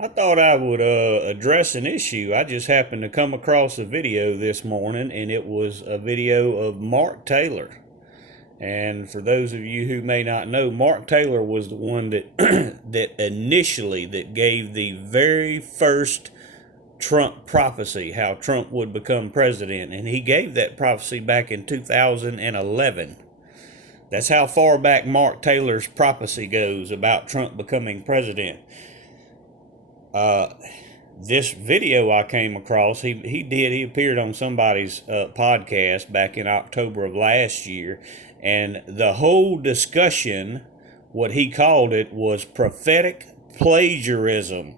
I thought I would address an issue. I just happened to come across a video this morning, and it was a video of Mark Taylor. And for those of you who may not know, Mark Taylor was the one that that gave the very first Trump prophecy, how Trump would become president, and he gave that prophecy back in 2011. That's how far back Mark Taylor's prophecy goes about Trump becoming president. This video I came across, he appeared on somebody's podcast back in October of last year, and the whole discussion, what he called it, was prophetic plagiarism.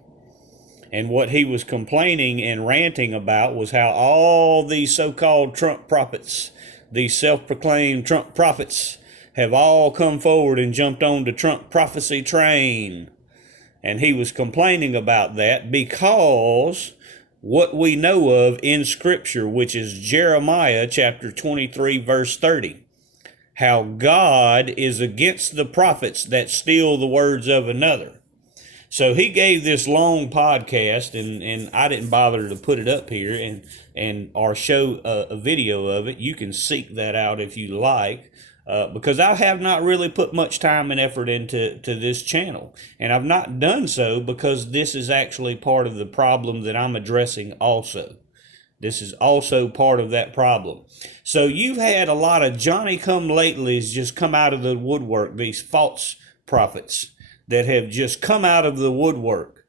And what he was complaining and ranting about was how all these so-called Trump prophets, these self-proclaimed Trump prophets, have all come forward and jumped on the Trump prophecy train. And he was complaining about that because what we know of in Scripture, which is Jeremiah chapter 23, verse 30, how God is against the prophets that steal the words of another. So he gave this long podcast, and I didn't bother to put it up here and or show a video of it. You can seek that out if you like, because I have not really put much time and effort into this channel. And I've not done so because this is actually part of the problem that I'm addressing also. This is also part of that problem. So you've had a lot of Johnny-come-latelys just come out of the woodwork, these false prophets that have just come out of the woodwork,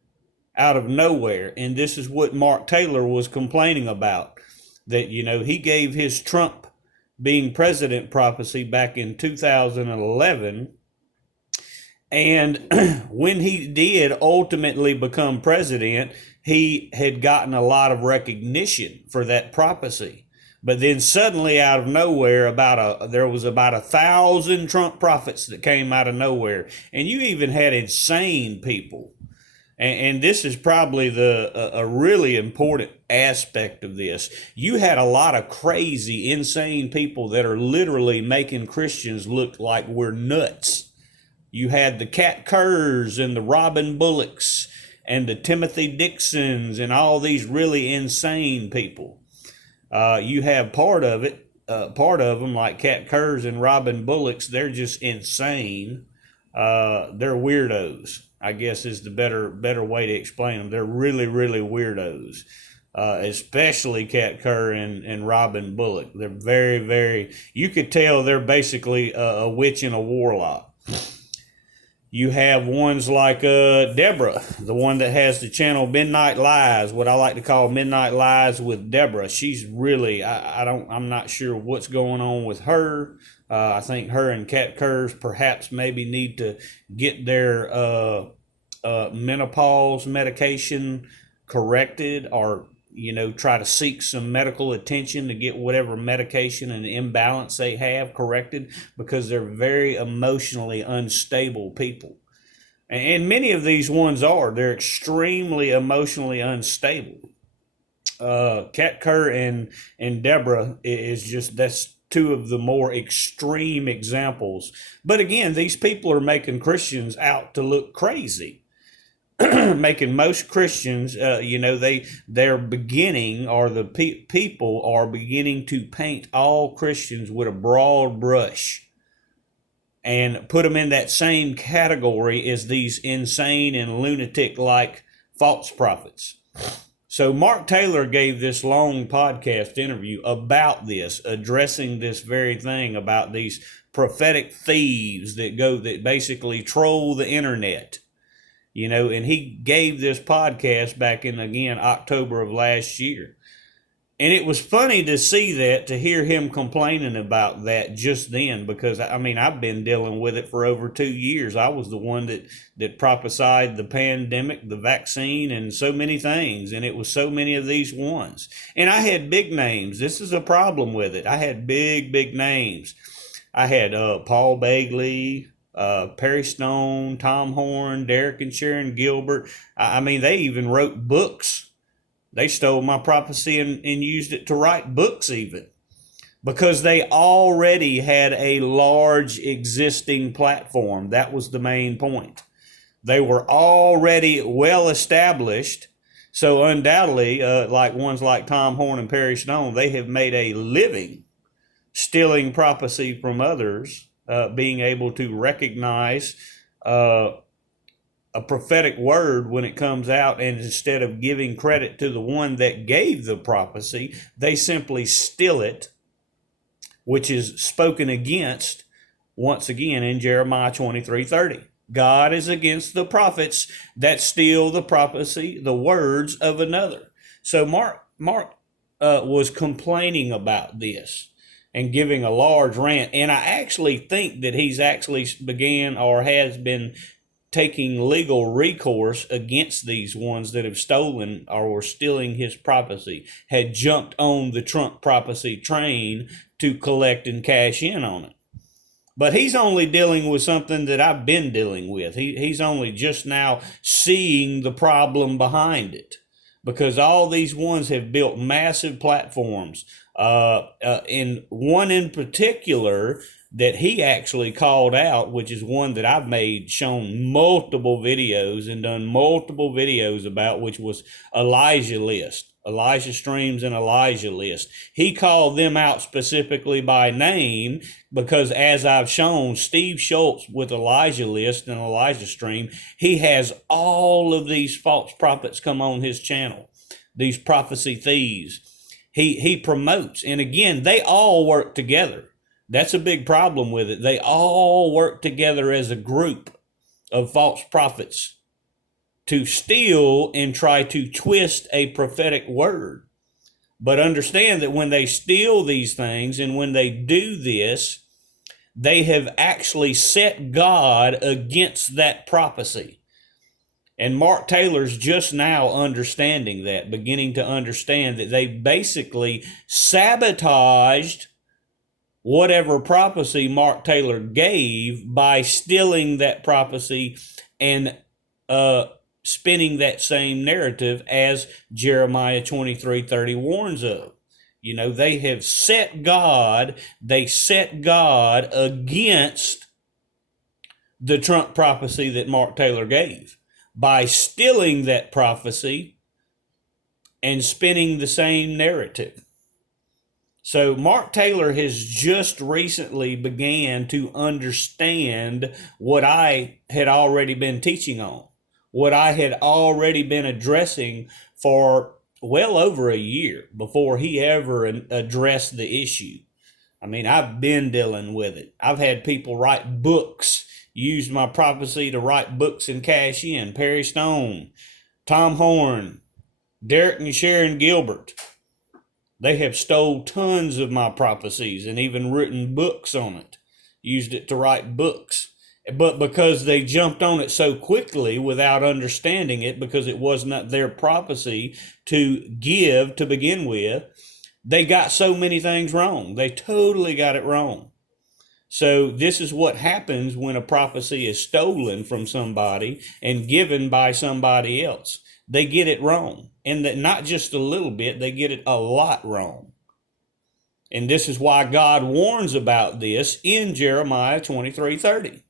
out of nowhere. And this is what Mark Taylor was complaining about, that, you know, he gave his Trump being president prophecy back in 2011. And when he did ultimately become president, he had gotten a lot of recognition for that prophecy. But then suddenly out of nowhere, there was about 1,000 Trump prophets that came out of nowhere. And you even had insane people. And this is probably a really important aspect of this. You had a lot of crazy, insane people that are literally making Christians look like we're nuts. You had the Cat Kerrs and the Robin Bullocks and the Timothy Dixons and all these really insane people. You have part of them like Cat Kerrs and Robin Bullocks. They're just insane. They're weirdos, I guess is the better way to explain them. They're really, really weirdos. Especially Cat Kerr and Robin Bullock. They're very, very, you could tell they're basically a witch and a warlock. You have ones like Deborah, the one that has the channel Midnight Lies, what I like to call Midnight Lies with Deborah. She's really, I'm not sure what's going on with her. I think her and Cat Kerrs perhaps maybe need to get their menopause medication corrected, or, you know, try to seek some medical attention to get whatever medication and imbalance they have corrected, because they're very emotionally unstable people. And many of these ones they're extremely emotionally unstable. Cat Kerr and Deborah is just, that's two of the more extreme examples. But again, these people are making Christians out to look crazy. Making most Christians, they're beginning, or the people are beginning to paint all Christians with a broad brush and put them in that same category as these insane and lunatic-like false prophets. So Mark Taylor gave this long podcast interview about this, addressing this very thing about these prophetic thieves that basically troll the internet. You know, and he gave this podcast back in, again, October of last year. And it was funny to see that, to hear him complaining about that just then, because, I mean, I've been dealing with it for over 2 years. I was the one that prophesied the pandemic, the vaccine, and so many things. And it was so many of these ones. And I had big names. This is a problem with it. I had big names. I had Paul Bagley, Perry Stone, Tom Horn, Derek and Sharon Gilbert. I mean, they even wrote books. They stole my prophecy and used it to write books even, because they already had a large existing platform. That was the main point. They were already well established. So undoubtedly, like ones like Tom Horn and Perry Stone, they have made a living stealing prophecy from others, being able to recognize uh, a prophetic word when it comes out, and instead of giving credit to the one that gave the prophecy, they simply steal it, which is spoken against once again in Jeremiah 23:30. God is against the prophets that steal the prophecy, the words of another. So Mark was complaining about this and giving a large rant. And I actually think that he's actually began or has been taking legal recourse against these ones that have stolen or were stealing his prophecy, had jumped on the Trump prophecy train to collect and cash in on it. But he's only dealing with something that I've been dealing with. He's only just now seeing the problem behind it, because all these ones have built massive platforms. And one in particular that he actually called out, which is one that I've shown multiple videos and done multiple videos about, which was Elijah List. Elijah Streams and Elijah List. He called them out specifically by name because, as I've shown, Steve Schultz with Elijah List and Elijah Stream, he has all of these false prophets come on his channel, these prophecy thieves. He promotes, and again, they all work together. That's a big problem with it. They all work together as a group of false prophets to steal and try to twist a prophetic word. But understand that when they steal these things and when they do this, they have actually set God against that prophecy. And Mark Taylor's just now understanding that, beginning to understand that they basically sabotaged whatever prophecy Mark Taylor gave by stealing that prophecy and spinning that same narrative as Jeremiah 23:30 warns of. You know, they have set God against the Trump prophecy that Mark Taylor gave by stealing that prophecy and spinning the same narrative. So Mark Taylor has just recently began to understand what I had already been teaching on, what I had already been addressing for well over a year before he ever addressed the issue. I mean, I've been dealing with it. I've had people write books, use my prophecy to write books and cash in. Perry Stone, Tom Horn, Derek and Sharon Gilbert. They have stole tons of my prophecies and even written books on it, used it to write books. But because they jumped on it so quickly without understanding it, because it was not their prophecy to give to begin with, they got so many things wrong. They totally got it wrong. So this is what happens when a prophecy is stolen from somebody and given by somebody else. They get it wrong. And that not just a little bit, they get it a lot wrong. And this is why God warns about this in Jeremiah 23:30.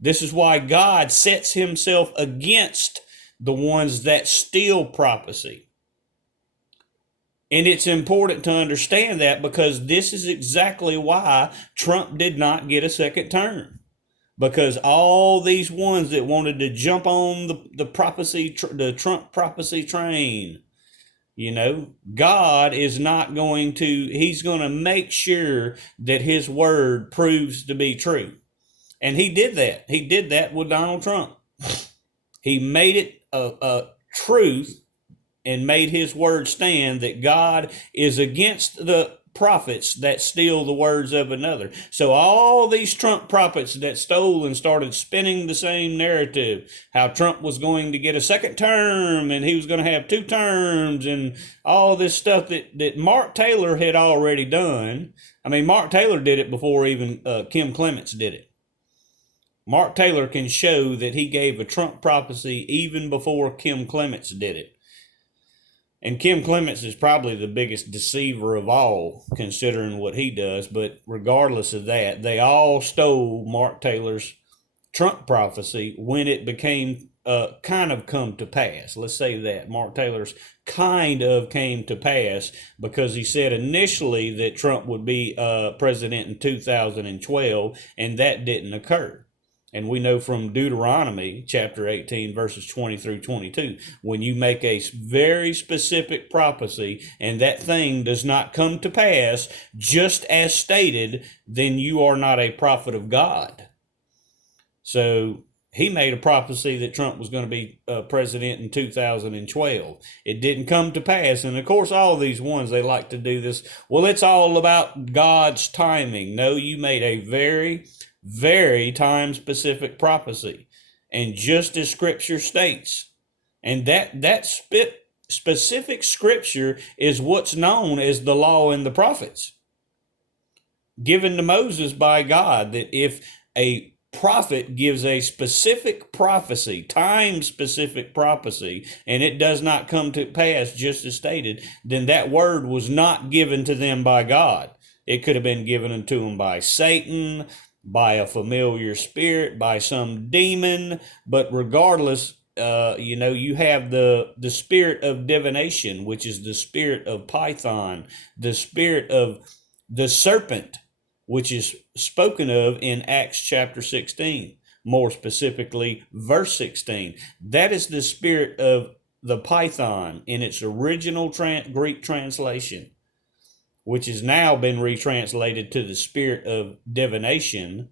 This is why God sets himself against the ones that steal prophecy. And it's important to understand that, because this is exactly why Trump did not get a second term. Because all these ones that wanted to jump on the Trump prophecy train, you know, God is not going to, he's going to make sure that his word proves to be true. And he did that. He did that with Donald Trump. He made it a truth and made his word stand that God is against the prophets that steal the words of another. So all these Trump prophets that stole and started spinning the same narrative, how Trump was going to get a second term and he was going to have 2 terms and all this stuff that Mark Taylor had already done. I mean, Mark Taylor did it before even Kim Clements did it. Mark Taylor can show that he gave a Trump prophecy even before Kim Clements did it. And Kim Clements is probably the biggest deceiver of all, considering what he does. But regardless of that, they all stole Mark Taylor's Trump prophecy when it became kind of come to pass. Let's say that Mark Taylor's kind of came to pass, because he said initially that Trump would be president in 2012, and that didn't occur. And we know from Deuteronomy chapter 18, verses 20 through 22, when you make a very specific prophecy and that thing does not come to pass just as stated, then you are not a prophet of God. So he made a prophecy that Trump was going to be president in 2012. It didn't come to pass. And of course, all these ones, they like to do this. Well, it's all about God's timing. No, you made a very, very time specific prophecy. And just as scripture states, and that specific scripture is what's known as the law and the prophets, given to Moses by God, that if a prophet gives a specific prophecy, time specific prophecy, and it does not come to pass just as stated, then that word was not given to them by God. It could have been given unto them by Satan, by a familiar spirit, by some demon, but regardless, you have the spirit of divination, which is the spirit of Python, the spirit of the serpent, which is spoken of in Acts chapter 16, more specifically, verse 16. That is the spirit of the Python in its original Greek translation, which has now been retranslated to the spirit of divination,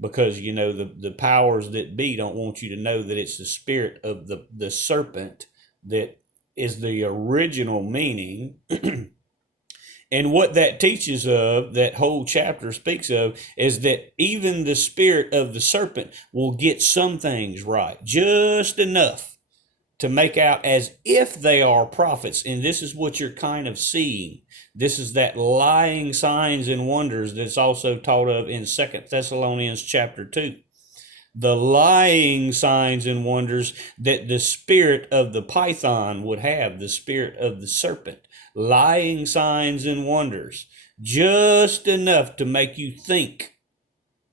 because, the powers that be don't want you to know that it's the spirit of the serpent that is the original meaning. And what that teaches of, that whole chapter speaks of, is that even the spirit of the serpent will get some things right, just enough to make out as if they are prophets. And this is what you're kind of seeing. This is that lying signs and wonders that's also taught of in 2 Thessalonians chapter 2. The lying signs and wonders that the spirit of the Python would have, the spirit of the serpent. Lying signs and wonders, just enough to make you think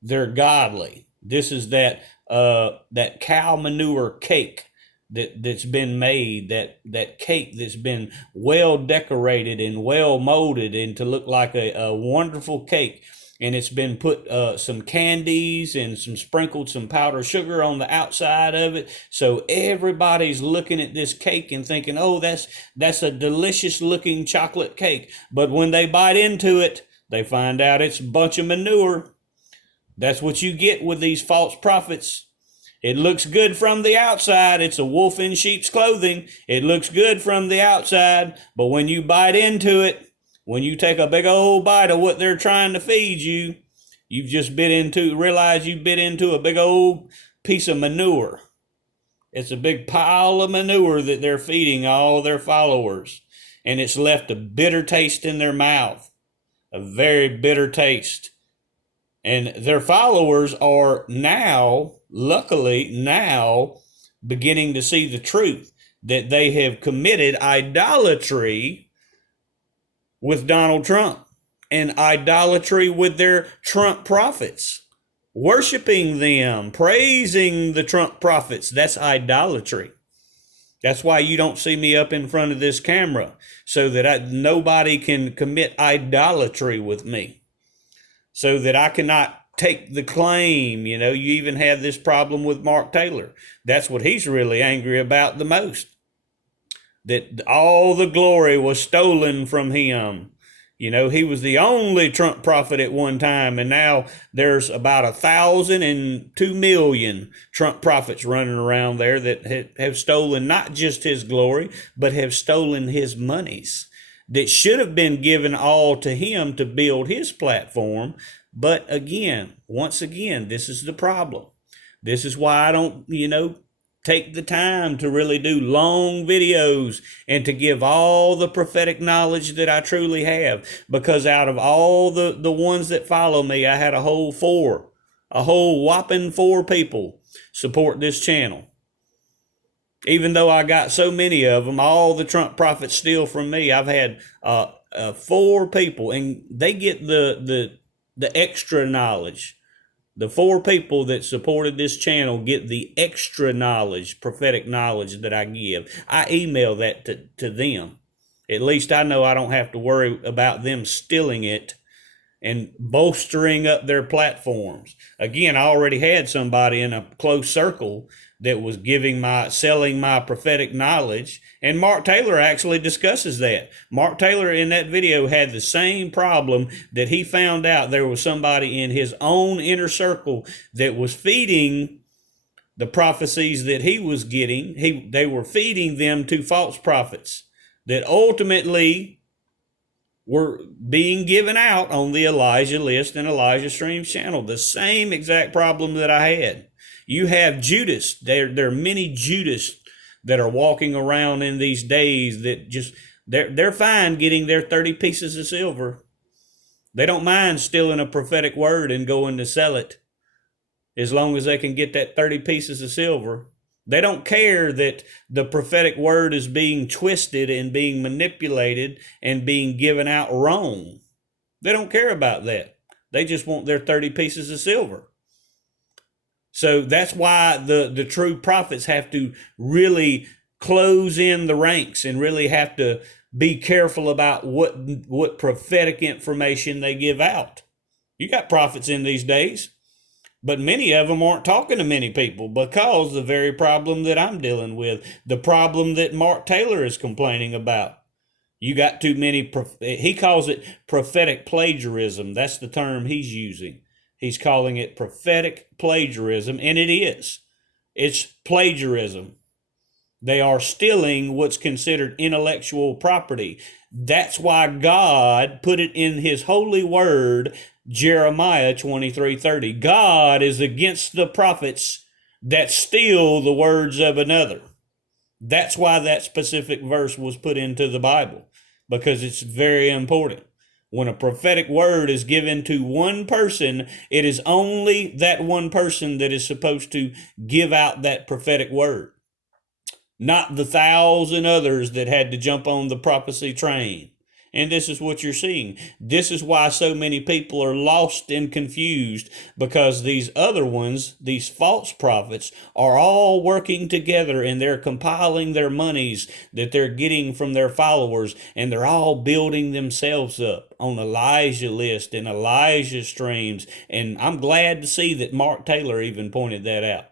they're godly. This is that cow manure cake that's been made, that cake that's been well decorated and well molded and to look like a wonderful cake. And it's been put some candies and sprinkled some powdered sugar on the outside of it. So everybody's looking at this cake and thinking, oh, that's a delicious looking chocolate cake. But when they bite into it, they find out it's a bunch of manure. That's what you get with these false prophets. It looks good from the outside. It's a wolf in sheep's clothing. It looks good from the outside. But when you bite into it, when you take a big old bite of what they're trying to feed you, you've just realize you bit into a big old piece of manure. It's a big pile of manure that they're feeding all their followers. And it's left a bitter taste in their mouth, a very bitter taste. And their followers are now, luckily now, beginning to see the truth, that they have committed idolatry with Donald Trump and idolatry with their Trump prophets, worshiping them, praising the Trump prophets. That's idolatry. That's why you don't see me up in front of this camera, so that nobody can commit idolatry with me, so that I cannot take the claim. You even have this problem with Mark Taylor. That's what he's really angry about the most, that all the glory was stolen from him. He was the only Trump prophet at one time, and now there's about 1,002 million Trump prophets running around there that have stolen not just his glory, but have stolen his monies that should have been given all to him to build his platform. But once again, this is the problem. This is why I don't, take the time to really do long videos and to give all the prophetic knowledge that I truly have. Because out of all the ones that follow me, I had a whole whopping 4 people support this channel. Even though I got so many of them, all the Trump prophets steal from me. I've had 4 people, and they get the extra knowledge The 4 people that supported this channel get the extra knowledge, prophetic knowledge that I give. I email that to them. At least I know I don't have to worry about them stealing it and bolstering up their platforms. Again, I already had somebody in a close circle that was selling my prophetic knowledge, and Mark Taylor actually discusses that. Mark Taylor in that video had the same problem, that he found out there was somebody in his own inner circle that was feeding the prophecies that he was getting. They were feeding them to false prophets that ultimately were being given out on the Elijah List and Elijah Streams channel. The same exact problem that I had. You have Judas. There are many Judas that are walking around in these days that just, they're fine getting their 30 pieces of silver. They don't mind stealing a prophetic word and going to sell it, as long as they can get that 30 pieces of silver. They don't care that the prophetic word is being twisted and being manipulated and being given out wrong. They don't care about that. They just want their 30 pieces of silver. So that's why the true prophets have to really close in the ranks and really have to be careful about what prophetic information they give out. You got prophets in these days, but many of them aren't talking to many people because the very problem that I'm dealing with, the problem that Mark Taylor is complaining about. You got too many, he calls it prophetic plagiarism. That's the term he's using. He's calling it prophetic plagiarism, and it is. It's plagiarism. They are stealing what's considered intellectual property. That's why God put it in his holy word, Jeremiah 23:30. God is against the prophets that steal the words of another. That's why that specific verse was put into the Bible, because it's very important. When a prophetic word is given to one person, it is only that one person that is supposed to give out that prophetic word, not the 1,000 others that had to jump on the prophecy train. And this is what you're seeing. This is why so many people are lost and confused, because these other ones, these false prophets, are all working together, and they're compiling their monies that they're getting from their followers, and they're all building themselves up on Elijah List and Elijah Streams. And I'm glad to see that Mark Taylor even pointed that out.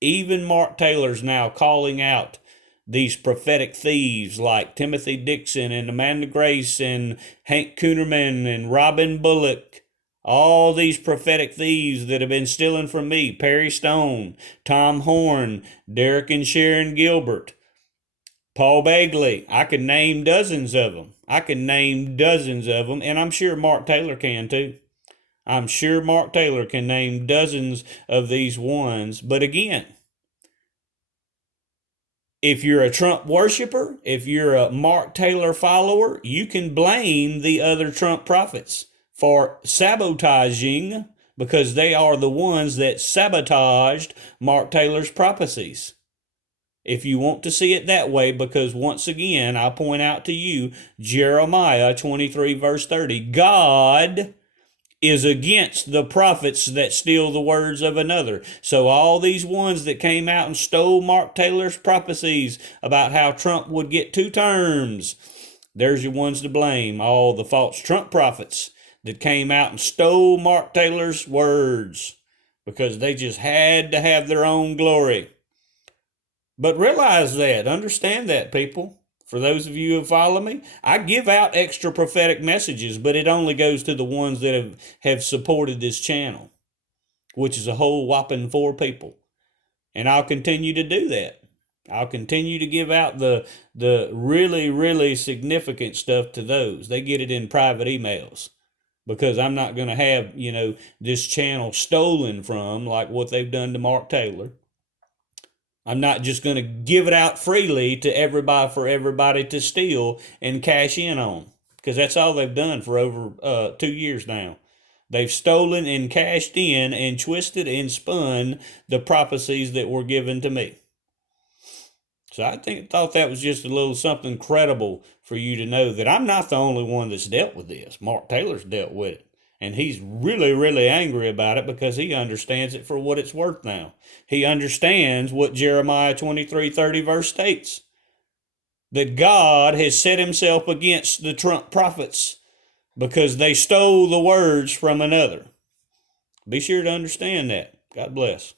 Even Mark Taylor's now calling out these prophetic thieves like Timothy Dixon and Amanda Grace and Hank Kuhnerman and Robin Bullock. All these prophetic thieves that have been stealing from me. Perry Stone, Tom Horn, Derek and Sharon Gilbert, Paul Bagley. I could name dozens of them. And I'm sure Mark Taylor can too. I'm sure Mark Taylor can name dozens of these ones. But again, if you're a Trump worshiper, if you're a Mark Taylor follower, you can blame the other Trump prophets for sabotaging, because they are the ones that sabotaged Mark Taylor's prophecies. If you want to see it that way, because once again, I point out to you, Jeremiah 23 verse 30, God is against the prophets that steal the words of another. So all these ones that came out and stole Mark Taylor's prophecies about how Trump would get 2 terms, there's your ones to blame. All the false Trump prophets that came out and stole Mark Taylor's words because they just had to have their own glory. But realize that, understand that, people. For those of you who follow me, I give out extra prophetic messages, but it only goes to the ones that have supported this channel, which is a whole whopping 4 people. And I'll continue to do that. I'll continue to give out the really, really significant stuff to those. They get it in private emails, because I'm not going to have, this channel stolen from like what they've done to Mark Taylor. I'm not just going to give it out freely to everybody for everybody to steal and cash in on, because that's all they've done for over 2 years now. They've stolen and cashed in and twisted and spun the prophecies that were given to me. So I thought that was just a little something credible for you to know, that I'm not the only one that's dealt with this. Mark Taylor's dealt with it. And he's really, really angry about it because he understands it for what it's worth now. He understands what Jeremiah 23:30 verse states, that God has set himself against the prophets because they stole the words from another. Be sure to understand that. God bless.